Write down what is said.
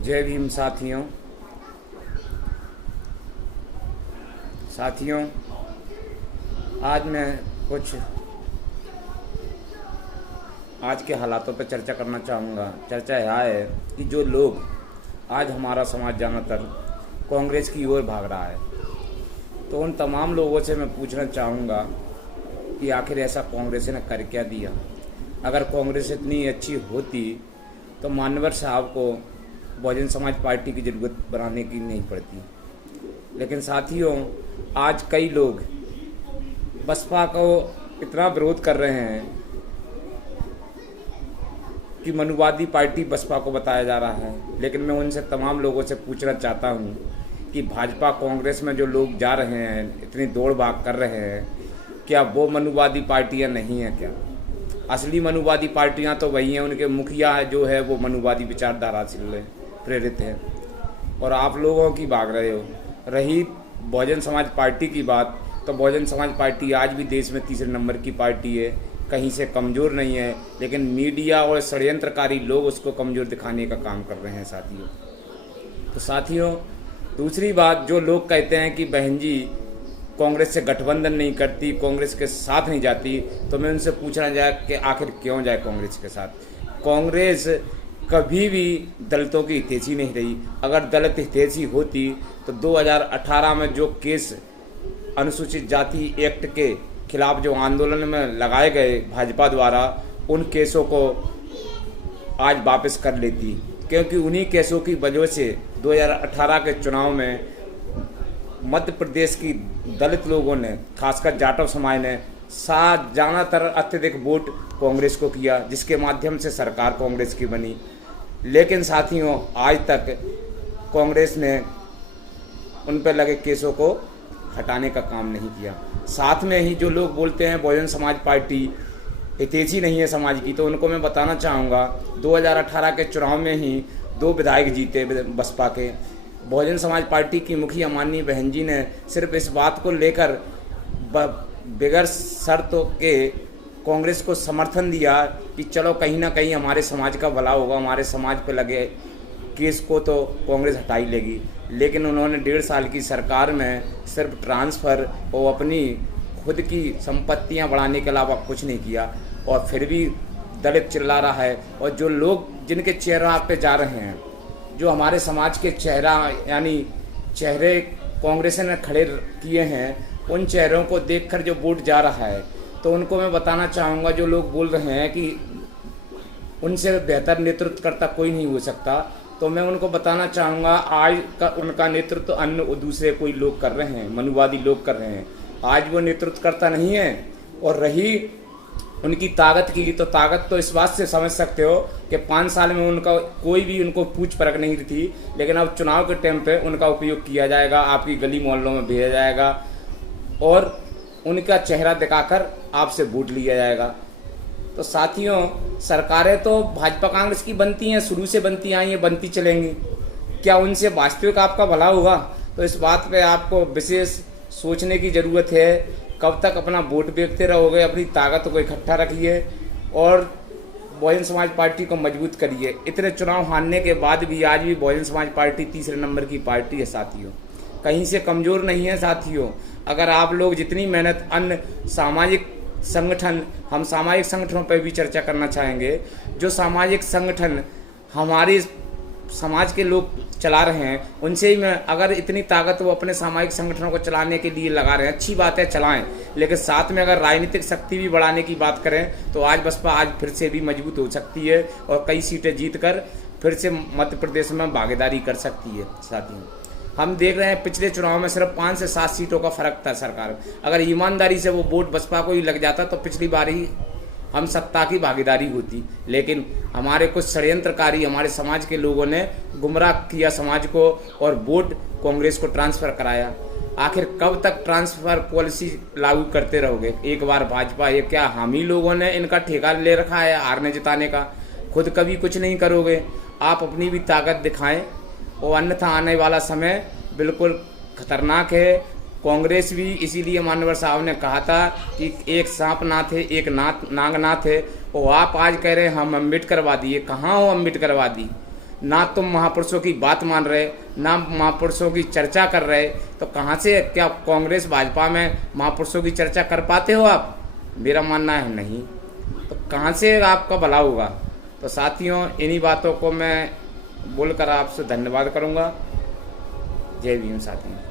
जय भीम साथियों, आज मैं कुछ आज के हालातों पर चर्चा करना चाहूँगा। चर्चा यह है कि जो लोग आज हमारा समाज ज़्यादातर कांग्रेस की ओर भाग रहा है, तो उन तमाम लोगों से मैं पूछना चाहूँगा कि आखिर ऐसा कांग्रेस ने कर क्या दिया। अगर कांग्रेस इतनी अच्छी होती तो मानवर साहब को बहुजन समाज पार्टी की ज़रूरत बनाने की नहीं पड़ती। लेकिन साथियों, आज कई लोग बसपा को इतना विरोध कर रहे हैं कि मनुवादी पार्टी बसपा को बताया जा रहा है। लेकिन मैं उनसे तमाम लोगों से पूछना चाहता हूं कि भाजपा कांग्रेस में जो लोग जा रहे हैं, इतनी दौड़ भाग कर रहे हैं, क्या वो मनुवादी पार्टियां नहीं हैं? क्या असली मनुवादी पार्टियां तो वही हैं, उनके मुखिया जो है वो मनुवादी विचारधारा से प्रेरित है और आप लोगों की भाग रहे हो। रही बहुजन समाज पार्टी की बात, तो बहुजन समाज पार्टी आज भी देश में तीसरे नंबर की पार्टी है, कहीं से कमज़ोर नहीं है। लेकिन मीडिया और षड्यंत्रकारी लोग उसको कमज़ोर दिखाने का काम कर रहे हैं साथियों। तो साथियों, दूसरी बात, जो लोग कहते हैं कि बहन जी कांग्रेस से गठबंधन नहीं करती, कांग्रेस के साथ नहीं जाती, तो मैं उनसे पूछना जाए कि आखिर क्यों जाए कांग्रेस के साथ। कांग्रेस कभी भी दलितों की हितैषी नहीं रही। अगर दलित हितैषी होती तो 2018 में जो केस अनुसूचित जाति एक्ट के खिलाफ जो आंदोलन में लगाए गए भाजपा द्वारा, उन केसों को आज वापस कर लेती, क्योंकि उन्हीं केसों की वजह से 2018 के चुनाव में मध्य प्रदेश की दलित लोगों ने, खासकर जाटव समाज ने ज़्यादातर अत्यधिक वोट कांग्रेस को किया, जिसके माध्यम से सरकार कांग्रेस की बनी। लेकिन साथियों, आज तक कांग्रेस ने उन पर लगे केसों को हटाने का काम नहीं किया। साथ में ही जो लोग बोलते हैं बहुजन समाज पार्टी हितैषी नहीं है समाज की, तो उनको मैं बताना चाहूँगा 2018 के चुनाव में ही 2 विधायक जीते बसपा के। बहुजन समाज पार्टी की मुखिया माननीय बहन जी ने सिर्फ इस बात को लेकर बगैर शर्तों के कांग्रेस को समर्थन दिया कि चलो कहीं ना कहीं हमारे समाज का भला होगा, हमारे समाज पे लगे केस को तो कांग्रेस हटा ही लेगी। लेकिन उन्होंने 1.5 साल की सरकार में सिर्फ ट्रांसफ़र और अपनी खुद की संपत्तियां बढ़ाने के अलावा कुछ नहीं किया, और फिर भी दलित चिल्ला रहा है। और जो लोग जिनके चेहरा पे जा रहे हैं, जो हमारे समाज के चेहरा यानी चेहरे कांग्रेस ने खड़े किए हैं, उन चेहरों को देखकर जो वोट जा रहा है, तो उनको मैं बताना चाहूँगा, जो लोग बोल रहे हैं कि उनसे बेहतर नेतृत्वकर्ता कोई नहीं हो सकता, तो मैं उनको बताना चाहूँगा आज का उनका नेतृत्व अन्य दूसरे कोई लोग कर रहे हैं, मनुवादी लोग कर रहे हैं। आज वो नेतृत्वकर्ता नहीं है। और रही उनकी ताकत की, तो ताकत तो इस बात से समझ सकते हो कि 5 साल में उनका कोई भी उनको पूछ परख नहीं थी। लेकिन अब चुनाव के टाइम पे उनका उपयोग किया जाएगा, आपकी गली मोहल्लों में भेजा जाएगा और उनका चेहरा दिखाकर आपसे वोट लिया जाएगा। तो साथियों, सरकारें तो भाजपा कांग्रेस की बनती हैं, शुरू से बनती आई हैं, बनती चलेंगी। क्या उनसे वास्तविक आपका भला होगा? तो इस बात पे आपको विशेष सोचने की ज़रूरत है। कब तक अपना वोट बेचते रहोगे? अपनी ताकत को इकट्ठा रखिए और बहुजन समाज पार्टी को मजबूत करिए। इतने चुनाव हारने के बाद भी आज भी बहुजन समाज पार्टी तीसरे नंबर की पार्टी है साथियों, कहीं से कमज़ोर नहीं है साथियों। अगर आप लोग जितनी मेहनत अन्य सामाजिक संगठन, हम सामाजिक संगठनों पर भी चर्चा करना चाहेंगे, जो सामाजिक संगठन हमारे समाज के लोग चला रहे हैं, उनसे ही मैं, अगर इतनी ताकत वो अपने सामाजिक संगठनों को चलाने के लिए लगा रहे हैं, अच्छी बात है, चलाएं। लेकिन साथ में अगर राजनीतिक शक्ति भी बढ़ाने की बात करें, तो आज बसपा आज फिर से भी मजबूत हो सकती है और कई सीटें जीतकर फिर से मध्य प्रदेश में भागीदारी कर सकती है साथियों। हम देख रहे हैं पिछले चुनाव में सिर्फ 5 से 7 सीटों का फर्क था सरकार। अगर ईमानदारी से वो वोट बसपा को ही लग जाता तो पिछली बार ही हम सत्ता की भागीदारी होती। लेकिन हमारे कुछ षड्यंत्रकारी, हमारे समाज के लोगों ने गुमराह किया समाज को और वोट कांग्रेस को ट्रांसफ़र कराया। आखिर कब तक ट्रांसफ़र पॉलिसी लागू करते रहोगे? एक बार भाजपा, ये क्या हम ही लोगों ने इनका ठेका ले रखा है हारने जिताने का? खुद कभी कुछ नहीं करोगे। आप अपनी भी ताकत दिखाएं और अन्यथा आने वाला समय बिल्कुल खतरनाक है। कांग्रेस भी इसीलिए मानवर साहब ने कहा था कि एक सांप ना थे, एक नाग ना थे, और आप आज कह रहे हैं हम अम्बेडकरवादी है। कहाँ हो अम्बेडकरवादी? ना तुम महापुरुषों की बात मान रहे, ना महापुरुषों की चर्चा कर रहे, तो कहाँ से, क्या कांग्रेस भाजपा में महापुरुषों की चर्चा कर पाते हो आप? मेरा मानना है नहीं। तो कहाँ से आपका भला होगा? तो साथियों, इन्हीं बातों को मैं बोलकर आपसे धन्यवाद करूँगा। जय भीम साथियों।